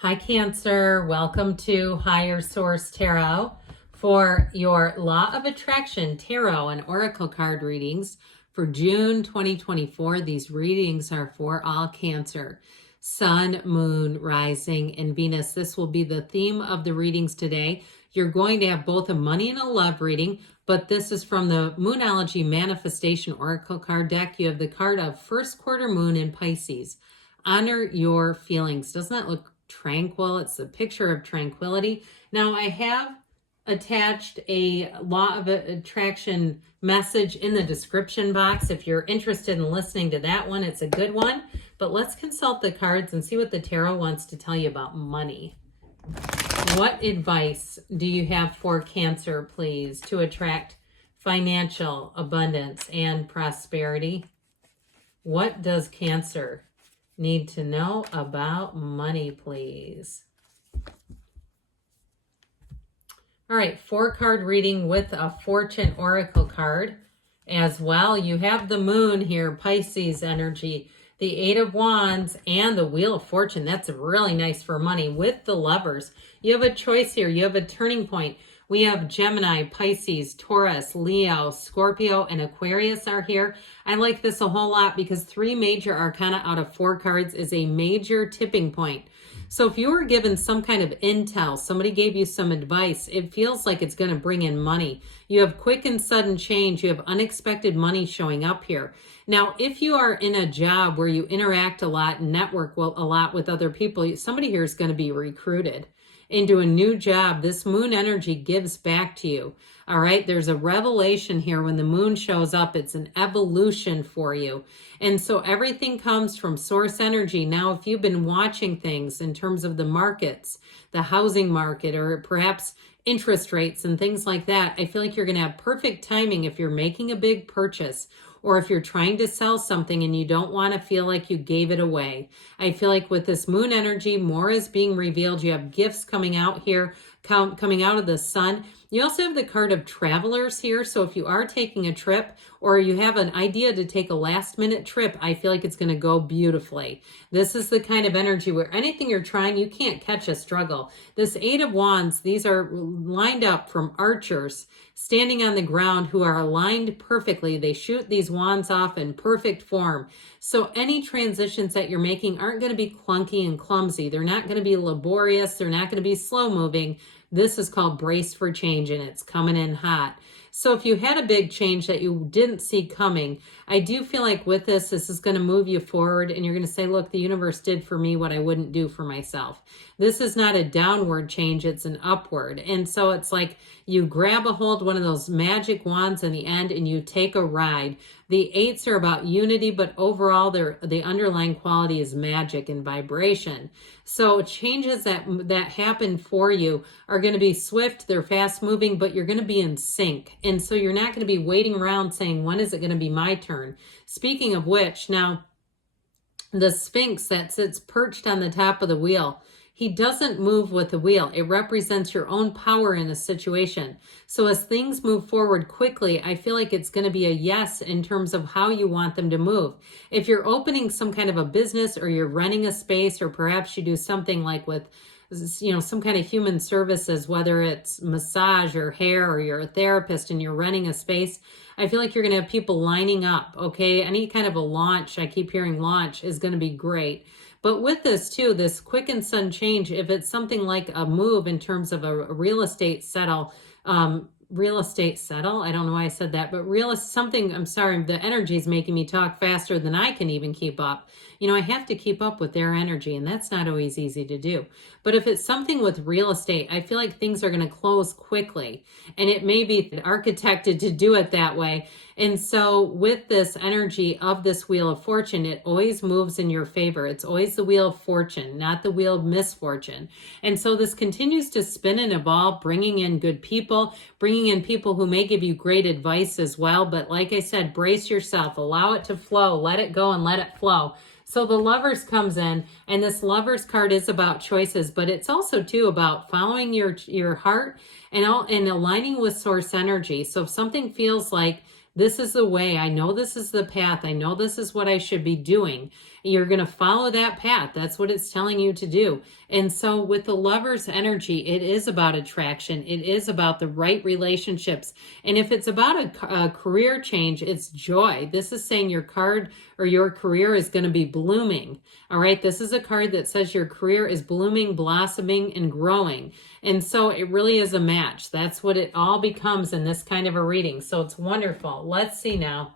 Hi, Cancer. Welcome to Higher Source Tarot for your Law of Attraction Tarot and Oracle card readings for June 2024. These readings are for all Cancer, Sun, Moon, Rising, and Venus. This will be the theme of the readings today. You're going to have both a money and a love reading, but this is from the Moonology Manifestation Oracle card deck. You have the card of first quarter moon in Pisces. Honor your feelings. Doesn't that look tranquil? It's a picture of tranquility. Now I have attached a Law of Attraction message in the description box. If you're interested in listening to that one, it's a good one. But let's consult the cards and see what the tarot wants to tell you about money. What advice do you have for Cancer, please, to attract financial abundance and prosperity? What does Cancer need to know about money, please? All right, 4-card reading with a Fortune Oracle card as well. You have the Moon here, Pisces energy, the 8 of Wands, and the Wheel of Fortune. That's really nice for money with the Lovers. You have a choice here. You have a turning point. We have Gemini, Pisces, Taurus, Leo, Scorpio, and Aquarius are here. I like this a whole lot because 3 major arcana out of 4 cards is a major tipping point. So if you were given some kind of intel, somebody gave you some advice, it feels like it's going to bring in money. You have quick and sudden change. You have unexpected money showing up here. Now, if you are in a job where you interact a lot and network a lot with other people, somebody here is going to be recruited into a new job. This moon energy gives back to you. All right, there's a revelation here. When the moon shows up, it's an evolution for you. And so everything comes from source energy. Now, if you've been watching things in terms of the markets, the housing market, or perhaps interest rates and things like that, I feel like you're going to have perfect timing if you're making a big purchase, or if you're trying to sell something and you don't want to feel like you gave it away. I feel like with this moon energy, more is being revealed. You have gifts coming out here, coming out of the sun. You also have the card of travelers here. So if you are taking a trip or you have an idea to take a last minute trip, I feel like it's going to go beautifully. This is the kind of energy where anything you're trying, you can't catch a struggle. This 8 of Wands, these are lined up from archers standing on the ground who are aligned perfectly. They shoot these wands off in perfect form. So any transitions that you're making aren't going to be clunky and clumsy. They're not going to be laborious. They're not going to be slow moving. This is called brace for change, and it's coming in hot. So if you had a big change that you didn't see coming, I do feel like with this is going to move you forward, and you're going to say, look, the universe did for me what I wouldn't do for myself. This is not a downward change, it's an upward. And so it's like you grab a hold of one of those magic wands in the end and you take a ride. The 8s are about unity, but overall the underlying quality is magic and vibration. So changes that happen for you are going to be swift, they're fast moving, but you're going to be in sync. And so you're not going to be waiting around saying, when is it going to be my turn? Speaking of which, now the Sphinx that sits perched on the top of the wheel, he doesn't move with the wheel. It represents your own power in a situation. So as things move forward quickly, I feel like it's going to be a yes in terms of how you want them to move. If you're opening some kind of a business or you're renting a space, or perhaps you do something like with, some kind of human services, whether it's massage or hair, or you're a therapist and you're renting a space, I feel like you're going to have people lining up, okay? Any kind of a launch, I keep hearing launch, is going to be great. But with this too, this quick and sudden change, if it's something like a move in terms of a real estate settle, I don't know why I said that, but I'm sorry, the energy is making me talk faster than I can even keep up. I have to keep up with their energy, and that's not always easy to do. But if it's something with real estate, I feel like things are going to close quickly, and it may be architected to do it that way. And so with this energy of this Wheel of Fortune, it always moves in your favor. It's always the Wheel of Fortune, not the Wheel of Misfortune. And so this continues to spin and evolve, bringing in good people, bringing in people who may give you great advice as well. But like I said, brace yourself, allow it to flow, let it go and let it flow. So the Lovers comes in, and this Lovers card is about choices, but it's also too about following your heart and aligning with source energy. So if something feels like this is the way, I know this is the path, I know this is what I should be doing, You're going to follow that path. That's what it's telling you to do. And so with the Lover's energy, it is about attraction. It is about the right relationships. And if it's about a career change, it's joy. This is saying your card or your career is going to be blooming. All right. This is a card that says your career is blooming, blossoming, and growing. And so it really is a match. That's what it all becomes in this kind of a reading. So it's wonderful. Let's see now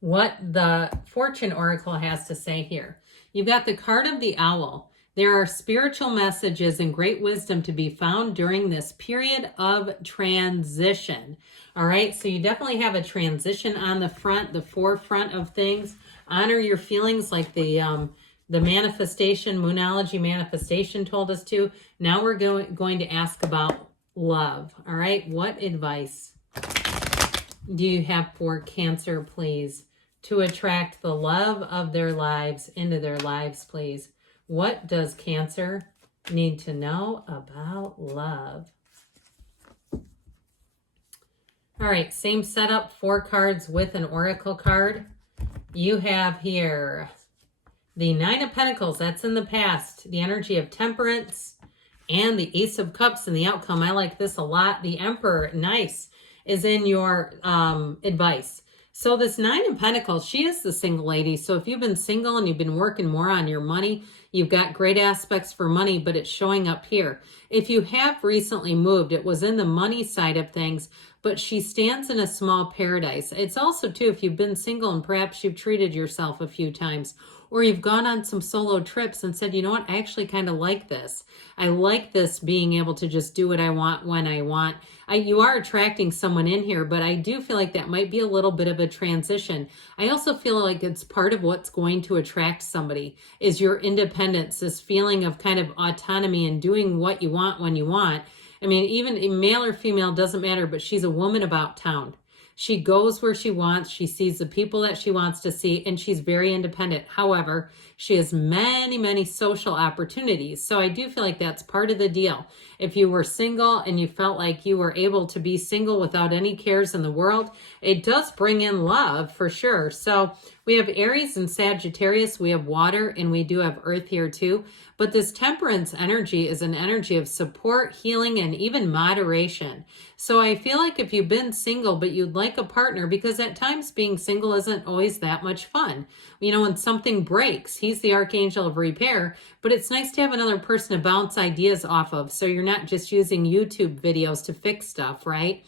what the Fortune Oracle has to say here. You've got the card of the Owl. There are spiritual messages and great wisdom to be found during this period of transition. All right, so you definitely have a transition on the front, the forefront of things. Honor your feelings like the manifestation, Moonology manifestation told us to. Now we're going to ask about love. All right, what advice do you have for Cancer, please, to attract the love of their lives into their lives, please? What does Cancer need to know about love? All right, same setup, 4 cards with an oracle card. You have here the 9 of Pentacles, that's in the past, the energy of Temperance, and the Ace of Cups in the outcome. I like this a lot. The Emperor, nice, is in your advice. So this 9 of Pentacles, she is the single lady. So if you've been single and you've been working more on your money, you've got great aspects for money, but it's showing up here. If you have recently moved, it was in the money side of things, but she stands in a small paradise. It's also, too, if you've been single and perhaps you've treated yourself a few times, or you've gone on some solo trips and said, you know what, I actually kind of like this. I like this being able to just do what I want when I want. You are attracting someone in here, but I do feel like that might be a little bit of a transition. I also feel like it's part of what's going to attract somebody is your independence, this feeling of kind of autonomy and doing what you want when you want. I mean, even male or female, doesn't matter, but she's a woman about town. She goes where she wants. She sees the people that she wants to see, and she's very independent. However, she has many, many social opportunities. So I do feel like that's part of the deal. If you were single and you felt like you were able to be single without any cares in the world, it does bring in love for sure. So we have Aries and Sagittarius. We have water, and we do have earth here too. But this Temperance energy is an energy of support, healing, and even moderation. So I feel like if you've been single, but you'd like a partner, because at times being single isn't always that much fun. You know, when something breaks, he's the archangel of repair, but it's nice to have another person to bounce ideas off of. So you're not just using YouTube videos to fix stuff, right?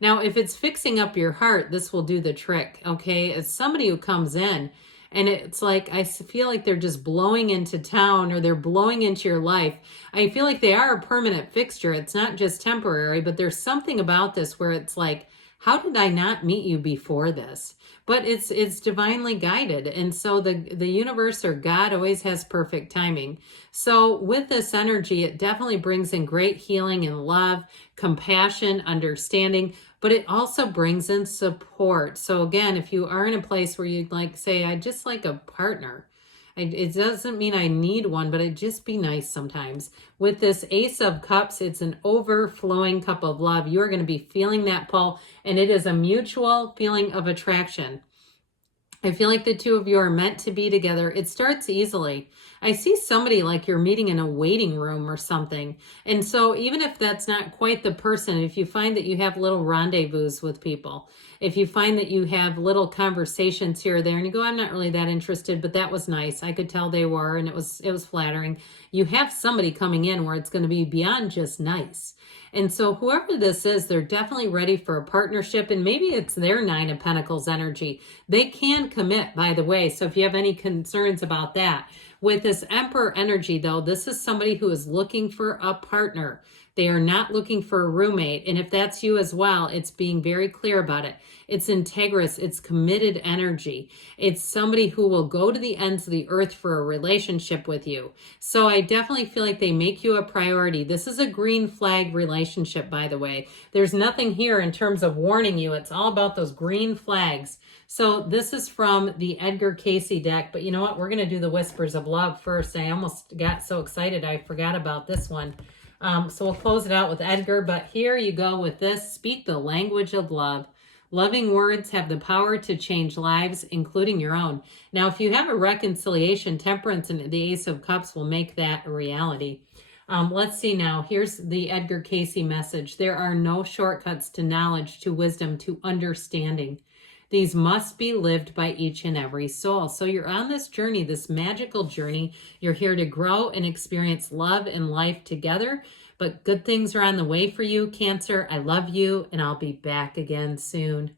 Now, if it's fixing up your heart, this will do the trick, okay? It's somebody who comes in and it's like, I feel like they're just blowing into town or they're blowing into your life. I feel like they are a permanent fixture. It's not just temporary, but there's something about this where it's like, how did I not meet you before this? But it's divinely guided. And so the universe or God always has perfect timing. So with this energy, it definitely brings in great healing and love, compassion, understanding, but it also brings in support. So again, if you are in a place where you'd like, say, I just like a partner, it doesn't mean I need one, but it'd just be nice sometimes. With this Ace of Cups, it's an overflowing cup of love. You're going to be feeling that pull, and it is a mutual feeling of attraction. I feel like the two of you are meant to be together. It starts easily. I see somebody like you're meeting in a waiting room or something. And so even if that's not quite the person, if you find that you have little rendezvous with people, if you find that you have little conversations here or there and you go, I'm not really that interested, but that was nice. I could tell they were, and it was flattering. You have somebody coming in where it's going to be beyond just nice. And so whoever this is, they're definitely ready for a partnership, and maybe it's their 9 of Pentacles energy. They can commit, by the way, so if you have any concerns about that. With this Emperor energy, though, this is somebody who is looking for a partner. They are not looking for a roommate. And if that's you as well, it's being very clear about it. It's integrous. It's committed energy. It's somebody who will go to the ends of the earth for a relationship with you. So I definitely feel like they make you a priority. This is a green flag relationship, by the way. There's nothing here in terms of warning you. It's all about those green flags. So this is from the Edgar Casey deck. But you know what? We're going to do the Whispers of Love first. I almost got so excited I forgot about this one. So we'll close it out with Edgar, but here you go with this. Speak the language of love. Loving words have the power to change lives, including your own. Now, if you have a reconciliation, Temperance and the Ace of Cups will make that a reality. Let's see now. Here's the Edgar Cayce message. There are no shortcuts to knowledge, to wisdom, to understanding. These must be lived by each and every soul. So you're on this journey, this magical journey. You're here to grow and experience love and life together. But good things are on the way for you, Cancer. I love you, and I'll be back again soon.